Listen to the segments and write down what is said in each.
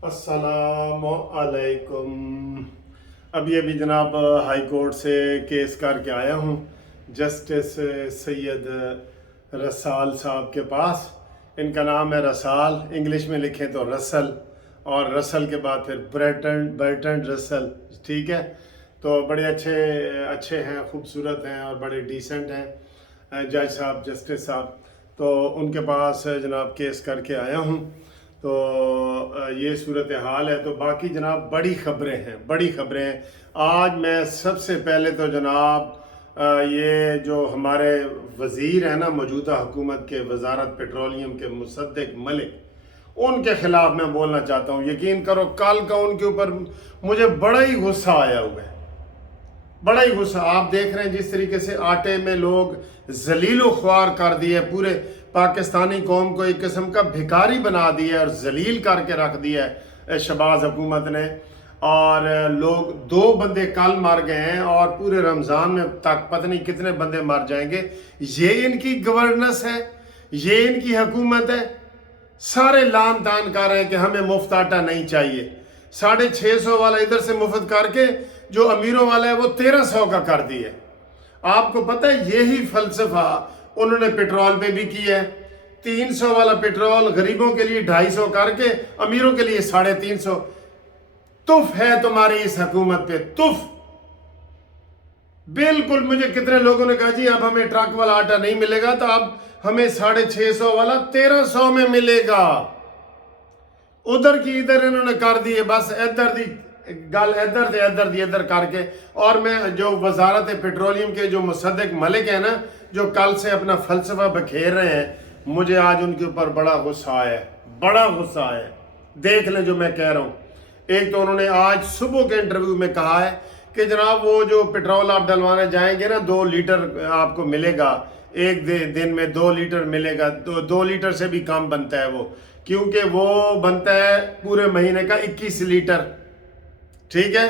अस्सलाम अलैकुम। अभी जनाब हाई कोर्ट से केस करके आया हूँ जस्टिस सैयद रसाल साहब के पास। इनका नाम है रसाल, इंग्लिश में लिखें तो रसल, और रसल के बाद फिर बर्टन रसल, ठीक है। तो बड़े अच्छे हैं, खूबसूरत हैं और बड़े डिसेंट हैं जज साहब, जस्टिस साहब। तो उनके पास जनाब केस करके आया हूँ। तो ये सूरत हाल है। तो बाकी जनाब बड़ी ख़बरें हैं। आज मैं सबसे पहले तो जनाब ये जो हमारे वज़ीर हैं ना मौजूदा हुकूमत के, वजारत पेट्रोलियम के मुसद्दिक मलिक, उनके ख़िलाफ़ मैं बोलना चाहता हूँ। यकीन करो कल का उनके ऊपर मुझे बड़ा ही गुस्सा आया हुआ है, बड़ा ही गुस्सा। आप देख रहे हैं जिस तरीके से आटे में लोग जलीलो ख्वार कर दिए, पूरे पाकिस्तानी कौम को एक किस्म का भिखारी बना दिया और जलील करके रख दिया है शहबाज हुकूमत ने। और लोग 2 बंदे कल मर गए हैं और पूरे रमज़ान में तक पता नहीं कितने बंदे मर जाएंगे। ये इनकी गवर्नेंस है, ये इनकी हुकूमत है। सारे लान तान कर रहे हैं कि हमें मुफ्त आटा नहीं चाहिए। 650 वाला इधर से मुफ्त करके जो अमीरों वाला है वो 1300 का कर दिए। आपको पता है यही फलसफा उन्होंने पेट्रोल पे भी किया है। 300 वाला पेट्रोल गरीबों के लिए 250 करके अमीरों के लिए 350। तुफ है तुम्हारी इस हुकूमत पे, तुफ बिल्कुल। मुझे कितने लोगों ने कहा जी अब हमें ट्रक वाला आटा नहीं मिलेगा, तो अब हमें 650 वाला 1300 में मिलेगा। उधर की इधर इन्होंने कर दिए, बस इधर दी गल इधर करके। और मैं जो वजारत पेट्रोलियम के जो मुसद्दिक मलिक है ना, जो कल से अपना फलसफा बखेर रहे हैं, मुझे आज उनके ऊपर बड़ा गुस्सा आया, बड़ा गुस्सा आया। देख लें जो मैं कह रहा हूँ। एक तो उन्होंने आज सुबह के इंटरव्यू में कहा है कि जनाब वो जो पेट्रोल आप डलवाने जाएंगे ना 2 लीटर आपको मिलेगा, एक दिन में 2 लीटर मिलेगा। तो 2 लीटर से भी कम बनता है वो, क्योंकि वो बनता है पूरे महीने का 21 लीटर, ठीक है।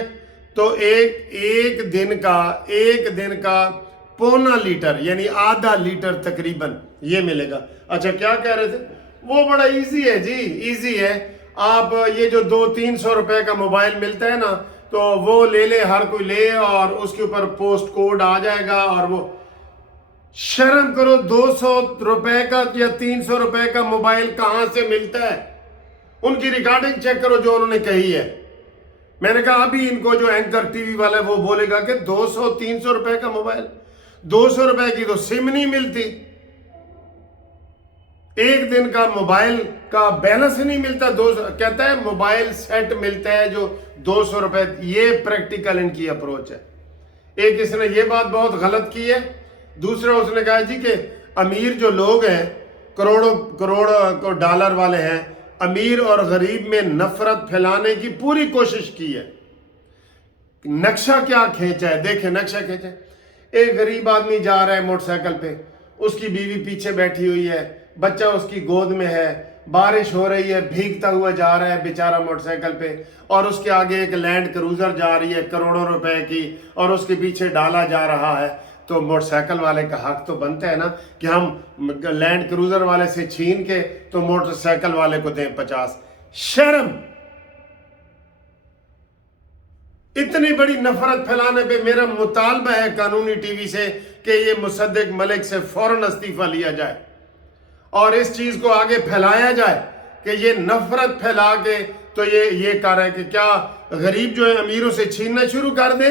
तो एक दिन का 1.25 लीटर यानी आधा लीटर तकरीबन ये मिलेगा। अच्छा क्या कह रहे थे वो? बड़ा इजी है जी, इजी है। आप ये जो 200-300 रुपए का मोबाइल मिलता है ना, तो वो ले ले, हर कोई ले, और उसके ऊपर पोस्ट कोड आ जाएगा। और वो शर्म करो, 200 रुपए का या 300 रुपए का मोबाइल कहां से मिलता है? उनकी रिकॉर्डिंग चेक करो जो उन्होंने कही है। मैंने कहा अभी इनको जो एंकर टीवी वाला है वो बोलेगा कि 200-300 रुपए का मोबाइल, 200 रुपए की तो सिम नहीं मिलती, एक दिन का मोबाइल का बैलेंस नहीं मिलता। 200 कहता है मोबाइल सेट मिलता है जो 200 रुपए। ये प्रैक्टिकल इनकी अप्रोच है। एक इसने ये बात बहुत गलत की है। दूसरा उसने कहा जी कि अमीर जो लोग हैं, करोड़ों डॉलर वाले हैं, अमीर और गरीब में नफरत फैलाने की पूरी कोशिश की है। नक्शा क्या खींचा है, देखे नक्शा खींचा है। एक गरीब आदमी जा रहा है मोटरसाइकिल पे, उसकी बीवी पीछे बैठी हुई है, बच्चा उसकी गोद में है, बारिश हो रही है, भीगता हुआ जा रहा है बेचारा मोटरसाइकिल पे, और उसके आगे एक लैंड क्रूजर जा रही है करोड़ों रुपए की, और उसके पीछे डाला जा रहा है। तो मोटरसाइकिल वाले का हक तो बनता है ना कि हम लैंड क्रूजर वाले से छीन के तो मोटरसाइकिल वाले को दें 50। शर्म! इतनी बड़ी नफरत फैलाने पे मेरा मुतालबा है कानूनी टीवी से कि ये मुसद्दिक मलिक से फौरन इस्तीफा लिया जाए और इस चीज को आगे फैलाया जाए कि ये नफरत फैला के तो ये कर रहे हैं कि क्या गरीब जो है अमीरों से छीनना शुरू कर दे।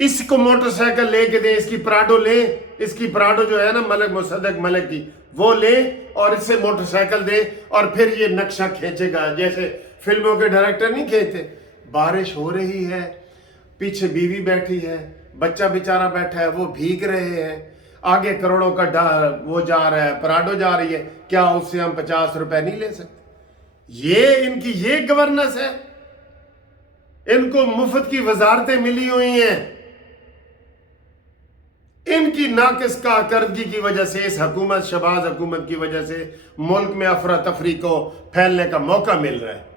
इसको मोटरसाइकिल लेके दे, इसकी प्राडो ले, इसकी प्राडो जो है ना मलिक मुसद्दिक मलिक की, वो ले और इससे मोटरसाइकिल दे, और फिर ये नक्शा खींचेगा जैसे फिल्मों के डायरेक्टर नहीं खींचते। बारिश हो रही है, पीछे बीवी बैठी है, बच्चा बेचारा बैठा है, वो भीग रहे हैं, आगे करोड़ों का वो जा रहा है, प्राडो जा रही है, क्या उससे हम 50 रुपए नहीं ले सकते? ये इनकी ये गवर्नेंस है। इनको मुफ्त की वजारतें मिली हुई हैं। इनकी नाकिस कारकर्दगी की वजह से, इस हुकूमत शहबाज हुकूमत की वजह से मुल्क में अफरा तफरी को फैलने का मौका मिल रहा है।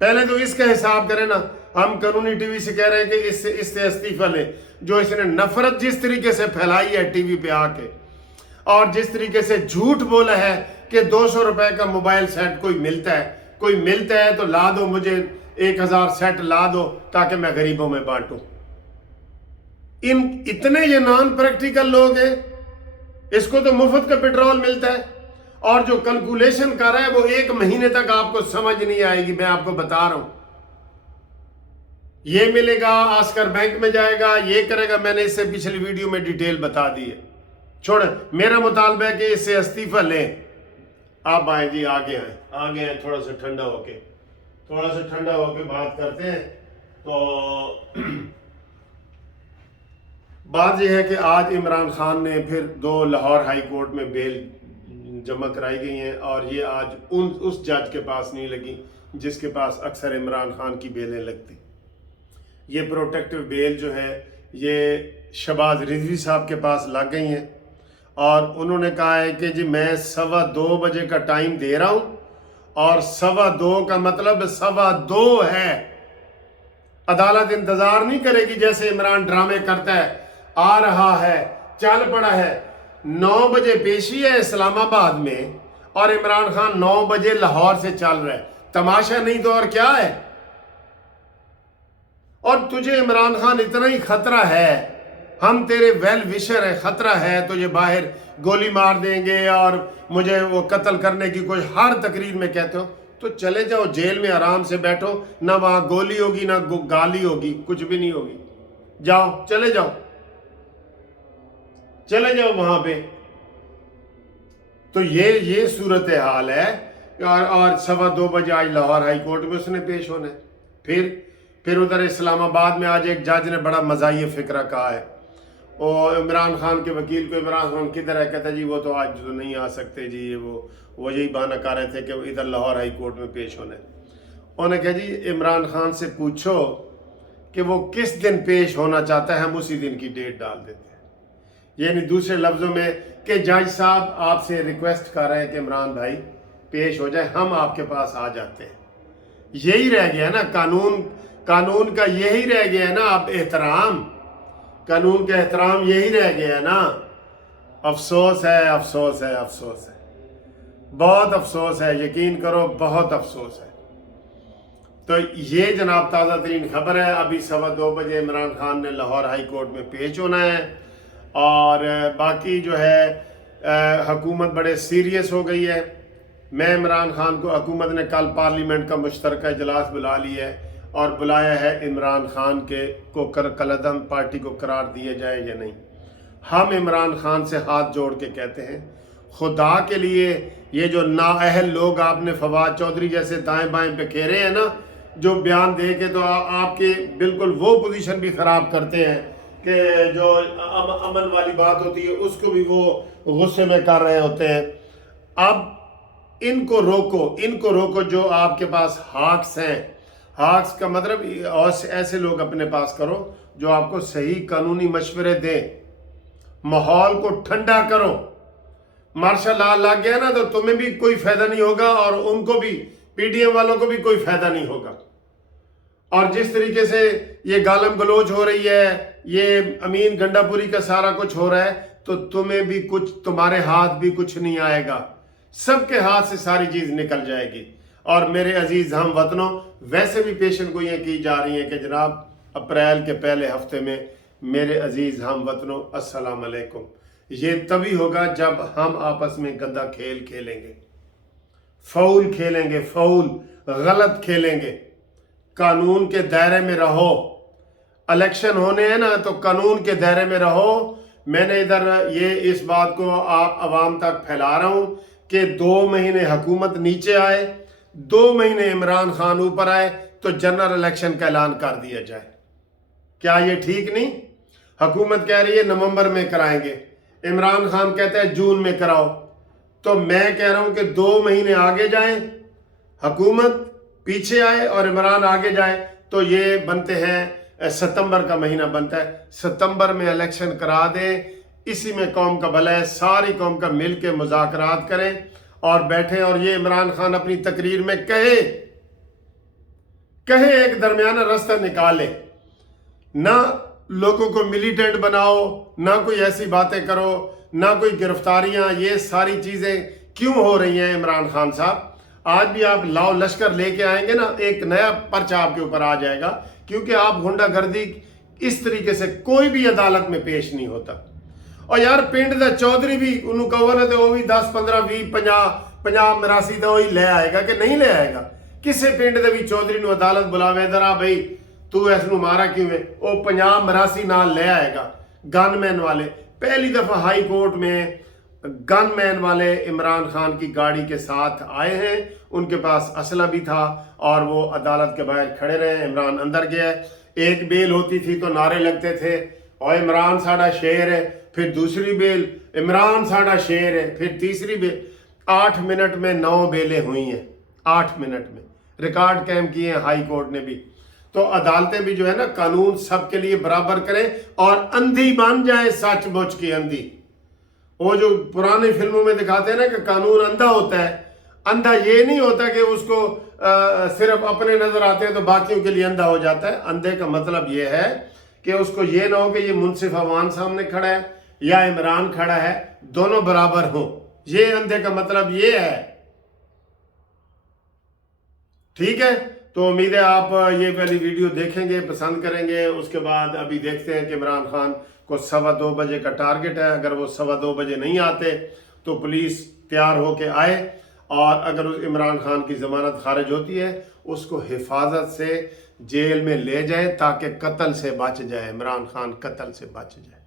पहले तो इसका हिसाब करें ना। हम कानूनी टीवी से कह रहे हैं कि इससे इस्तीफा ले। जो इसने नफरत जिस तरीके से फैलाई है टीवी पे आके, और जिस तरीके से झूठ बोला है کہ 200 روپے کا موبائل سیٹ کوئی ملتا ہے تو لا دو، مجھے 1000 سیٹ لا دو تاکہ میں غریبوں میں بانٹوں۔ اتنے یہ نان پریکٹیکل لوگ ہیں، اس کو تو مفت کا پیٹرول ملتا ہے، اور جو کیلکولیشن کر رہا ہے وہ 1 مہینے تک آپ کو سمجھ نہیں آئے گی۔ میں آپ کو بتا رہا ہوں، یہ ملے گا، آسکر بینک میں جائے گا، یہ کرے گا۔ میں نے اس سے پچھلی ویڈیو میں ڈیٹیل بتا دی ہے۔ چھوڑیں، میرا مطالبہ ہے کہ اس سے استعفیٰ لیں۔ آپ آئیں جی، آگے آئیں تھوڑا سا ٹھنڈا ہو کے بات کرتے ہیں۔ تو بات یہ ہے کہ آج عمران خان نے پھر 2 لاہور ہائی کورٹ میں بیل جمع کرائی گئی ہیں، اور یہ آج اس جج کے پاس نہیں لگی جس کے پاس اکثر عمران خان کی بیلیں لگتی۔ یہ پروٹیکٹیو بیل جو ہے یہ شہباز رضوی صاحب کے پاس لگ گئی ہیں، اور انہوں نے کہا ہے کہ جی میں 2:15 بجے کا ٹائم دے رہا ہوں، اور 2:15 کا مطلب 2:15 ہے۔ عدالت انتظار نہیں کرے گی جیسے عمران ڈرامے کرتا ہے، آ رہا ہے، چل پڑا ہے۔ 9 بجے پیشی ہے اسلام آباد میں، اور عمران خان 9 بجے لاہور سے چل رہا ہے۔ تماشا نہیں تو اور کیا ہے؟ اور تجھے عمران خان اتنا ہی خطرہ ہے، ہم تیرے ویل وشر ہیں، خطرہ ہے تجھے باہر گولی مار دیں گے اور مجھے وہ قتل کرنے کی کوئی ہر تقریر میں کہتے ہو، تو چلے جاؤ جیل میں آرام سے بیٹھو، نہ وہاں گولی ہوگی نہ گالی ہوگی، کچھ بھی نہیں ہوگی۔ جاؤ، چلے جاؤ وہاں پہ۔ تو یہ صورتحال ہے، اور 2:15 بجے آج لاہور ہائی کورٹ میں اس نے پیش ہونا ہے۔ پھر ادھر اسلام آباد میں آج ایک جج نے بڑا مزاحیہ فکرہ کہا ہے، اور عمران خان کے وکیل کو عمران خان کدھر ہے، کہتا ہے جی وہ تو آج تو نہیں آ سکتے جی، وہ یہی بہانہ کر رہے تھے کہ ادھر لاہور ہائی کورٹ میں پیش ہونا ہے۔ انہوں نے کہا جی عمران خان سے پوچھو کہ وہ کس دن پیش ہونا چاہتا ہے، ہم اسی دن کی ڈیٹ ڈال دیتے ہیں۔ یعنی دوسرے لفظوں میں کہ جج صاحب آپ سے ریکویسٹ کر رہے ہیں کہ عمران بھائی پیش ہو جائے، ہم آپ کے پاس آ جاتے ہیں۔ یہی رہ گیا نا قانون کا، یہی رہ گیا نا اب احترام، قانون کا احترام یہی رہ گیا نا۔ افسوس ہے، بہت افسوس ہے، یقین کرو بہت افسوس ہے۔ تو یہ جناب تازہ ترین خبر ہے، ابھی 2:15 بجے عمران خان نے لاہور ہائی کورٹ میں پیش ہونا ہے، اور باقی جو ہے حکومت بڑے سیریس ہو گئی ہے۔ میں عمران خان کو، حکومت نے کل پارلیمنٹ کا مشترکہ اجلاس بلا لیا ہے، اور بلایا ہے عمران خان کو کالعدم پارٹی کو قرار دیا جائے یا نہیں۔ ہم عمران خان سے ہاتھ جوڑ کے کہتے ہیں، خدا کے لیے یہ جو نااہل لوگ آپ نے فواد چودھری جیسے دائیں بائیں بکھیرے ہیں نا، جو بیان دے کے تو آپ کے بالکل وہ پوزیشن بھی خراب کرتے ہیں کہ جو امن والی بات ہوتی ہے اس کو بھی وہ غصے میں کر رہے ہوتے ہیں۔ اب ان کو روکو جو آپ کے پاس ہاکس ہیں۔ ہاکس کا مطلب ایسے لوگ اپنے پاس کرو جو آپ کو صحیح قانونی مشورے دیں، ماحول کو ٹھنڈا کرو۔ مارشل لا لگ گیا نا تو تمہیں بھی کوئی فائدہ نہیں ہوگا، اور ان کو بھی، پی ڈی ایم والوں کو بھی کوئی فائدہ نہیں ہوگا۔ اور جس طریقے سے یہ گالم گلوچ ہو رہی ہے، یہ امین گنڈا پوری کا سارا کچھ ہو رہا ہے، تو تمہیں بھی کچھ، تمہارے ہاتھ بھی کچھ نہیں آئے گا، سب کے ہاتھ سے ساری چیز نکل جائے گی۔ اور میرے عزیز ہم وطنوں، ویسے بھی پیشن گوئیاں کی جا رہی ہیں کہ جناب اپریل کے پہلے ہفتے میں، میرے عزیز ہم وطنوں السلام علیکم، یہ تبھی ہوگا جب ہم آپس میں گندا کھیل کھیلیں گے، فاؤل کھیلیں گے، فاؤل غلط کھیلیں گے۔ قانون کے دائرے میں رہو، الیکشن ہونے ہیں نا تو قانون کے دائرے میں رہو۔ میں نے ادھر یہ اس بات کو آپ عوام تک پھیلا رہا ہوں کہ 2 مہینے حکومت نیچے آئے، 2 مہینے عمران خان اوپر آئے، تو جنرل الیکشن کا اعلان کر دیا جائے۔ کیا یہ ٹھیک نہیں؟ حکومت کہہ رہی ہے نومبر میں کرائیں گے، عمران خان کہتا ہے جون میں کراؤ۔ تو میں کہہ رہا ہوں کہ 2 مہینے آگے جائیں، حکومت پیچھے آئے اور عمران آگے جائے، تو یہ بنتے ہیں ستمبر کا مہینہ بنتا ہے، ستمبر میں الیکشن کرا دیں۔ اسی میں قوم کا بھلا ہے، ساری قوم کا مل کے مذاکرات کریں اور بیٹھیں، اور یہ عمران خان اپنی تقریر میں کہے ایک درمیانہ راستہ نکالے، نہ لوگوں کو ملیٹنٹ بناؤ، نہ کوئی ایسی باتیں کرو، نہ کوئی گرفتاریاں، یہ ساری چیزیں क्यों हो रही हैं इमरान खान साहब। आज भी आप लाओ लश्कर लेके आएंगे ना, एक नया पर्चा आपके ऊपर आ जाएगा, क्योंकि आप गुंडागर्दी इस तरीके से कोई भी अदालत में पेश नहीं होता। और यार पिंड दा चौधरी भी उन्होंने कहो ना तो वो भी 10 15 20 50 मरासी तो वही ले आएगा कि नहीं ले आएगा। किसे पिंड दे भी चौधरी नु अदालत बुलावे इधर आ भाई तू इसनू मारा क्यों है, वो 50 मरासी नाल ले आएगा। गनमैन वाले पहली दफा हाई कोर्ट में गनमैन वाले इमरान खान की गाड़ी के साथ आए हैं, उनके पास असला भी था और वो अदालत के बाहर खड़े रहे। इमरान अंदर गया, एक बेल होती थी तो नारे लगते थे और इमरान साडा शेर है, फिर दूसरी बेल इमरान साडा शेर है, फिर तीसरी बेल। 8 मिनट में 9 बेलें हुई हैं, 8 मिनट में रिकॉर्ड कायम किए हैं हाई कोर्ट ने भी। तो अदालतें भी जो है ना कानून सबके लिए बराबर करें और अंधी बन जाए, सचमुच की अंधी। वो जो पुरानी फिल्मों में दिखाते हैं ना कि कानून अंधा होता है, अंधा ये नहीं होता कि उसको सिर्फ अपने नजर आते हैं तो बाकियों के लिए अंधा हो जाता है। अंधे का मतलब ये है कि उसको ये ना हो कि ये मुंसिफ अवान सामने खड़ा है या इमरान खड़ा है, दोनों बराबर हो। ये अंधे का मतलब ये है। ठीक है, तो उम्मीद है आप ये वाली वीडियो देखेंगे, पसंद करेंगे। उसके बाद अभी देखते हैं कि इमरान खान को 2:15 बजे का टारगेट है। अगर वो 2:15 बजे नहीं आते तो पुलिस तैयार होके आए, और अगर उस इमरान खान की ज़मानत खारिज होती है उसको हिफाजत से जेल में ले जाए ताकि कत्ल से बच जाए, इमरान खान कत्ल से बच जाए।